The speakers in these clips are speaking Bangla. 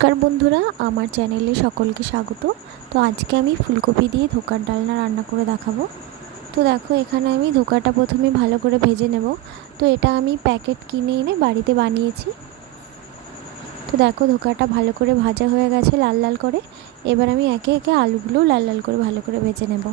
নমস্কার বন্ধুরা, আমার চ্যানেলে সকলকে স্বাগত। তো আজকে আমি ফুলকপি দিয়ে ধোকার ডালনা রান্না করে দেখাবো। তো দেখো, এখানে আমি ধোকাটা প্রথমে ভালো করে ভেজে নেব। তো এটা আমি প্যাকেট কিনে এনে বাড়িতে বানিয়েছি। তো দেখো, ধোকাটা ভালো করে ভাজা হয়ে গেছে লাল লাল করে। এবার আমি একে একে আলুগুলোও লাল লাল করে ভালো করে ভেজে নেব।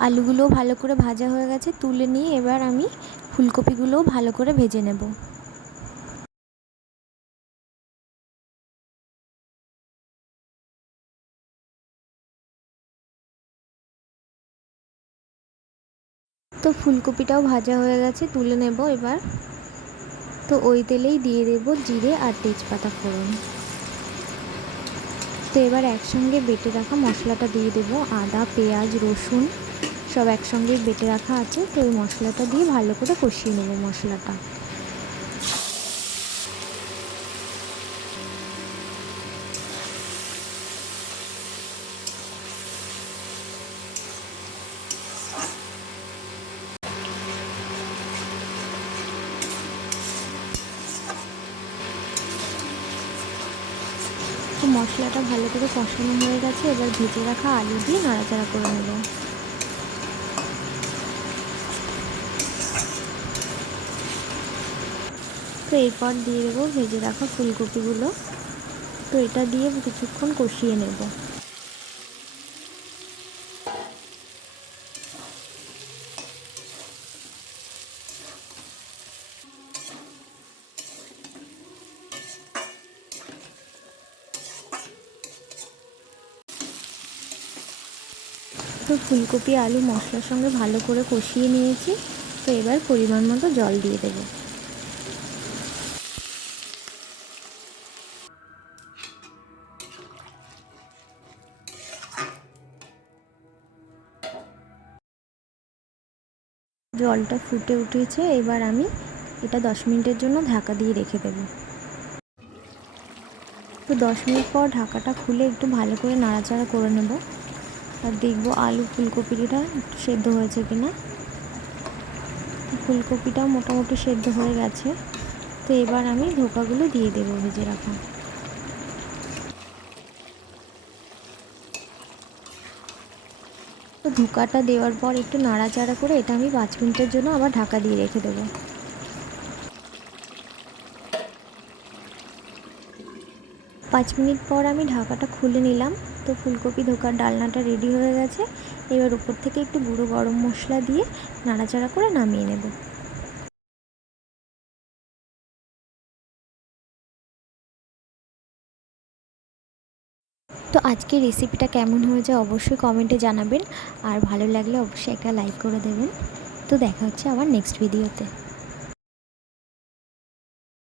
আলুগুলোও ভালো করে ভাজা হয়ে গেছে, তুলে নিয়ে এবার আমি ফুলকপিগুলোও ভালো করে ভেজে নেব। তো ফুলকপিটাও ভাজা হয়ে গেছে, তুলে নেব এবার। তো ওই তেলেই দিয়ে দেব জিরে আর তেজপাতা ফোড়ন। তো এবার একসঙ্গে বেটে রাখা মশলাটা দিয়ে দেব। আদা, পেঁয়াজ, রসুন সব একসঙ্গেই বেটে রাখা আছে। তো ওই মশলাটা দিয়ে ভালো করে কষিয়ে নেব মশলাটা। তো মশলাটা ভালো করে কষানো হয়ে গেছে, এবার ভেজে রাখা আলু দিয়ে নাড়াচাড়া করে নেব। তো এরপর দিয়ে দেবো ভেজে রাখা ফুলকপিগুলো। তো এটা দিয়ে কিছুক্ষণ কষিয়ে নেব। তো ফুলকপি আলু মশলার সঙ্গে ভালো করে কষিয়ে নিয়েছি। তো এবার পরিমাণ মতো জল দিয়ে দেবো। জলটা ফুটে উঠেছে, এবার আমি এটা 10 মিনিটের জন্য ঢাকা দিয়ে রেখে দেব। তো 10 মিনিট পর ঢাকাটা খুলে একটু ভালো করে নাড়াচাড়া করে নেব, আর দেখব আলু ফুলকপিটা সেদ্ধ হয়েছে কিনা। ফুলকপিটাও মোটামুটি সেদ্ধ হয়ে গেছে। তো এবার আমি ধোকাগুলো দিয়ে দেবো ভেজে রাখা। তো ধোকাটা দেওয়ার পর একটু নাড়াচাড়া করে এটা আমি 5 মিনিটের জন্য আবার ঢাকা দিয়ে রেখে দেবো। 5 মিনিট পর আমি ঢাকাটা খুলে নিলাম। তো ফুলকপি ধোকার ডালনাটা রেডি হয়ে গেছে। এবার উপর থেকে একটু গুঁড়ো গরম মশলা দিয়ে নাড়াচাড়া করে নামিয়ে নেব। তো আজকের রেসিপিটা কেমন হয়েছে অবশ্যই কমেন্টে জানাবেন, আর ভালো লাগলে অবশ্যই একটা লাইক করে দেবেন। তো দেখা হচ্ছে আবার নেক্সট ভিডিওতে।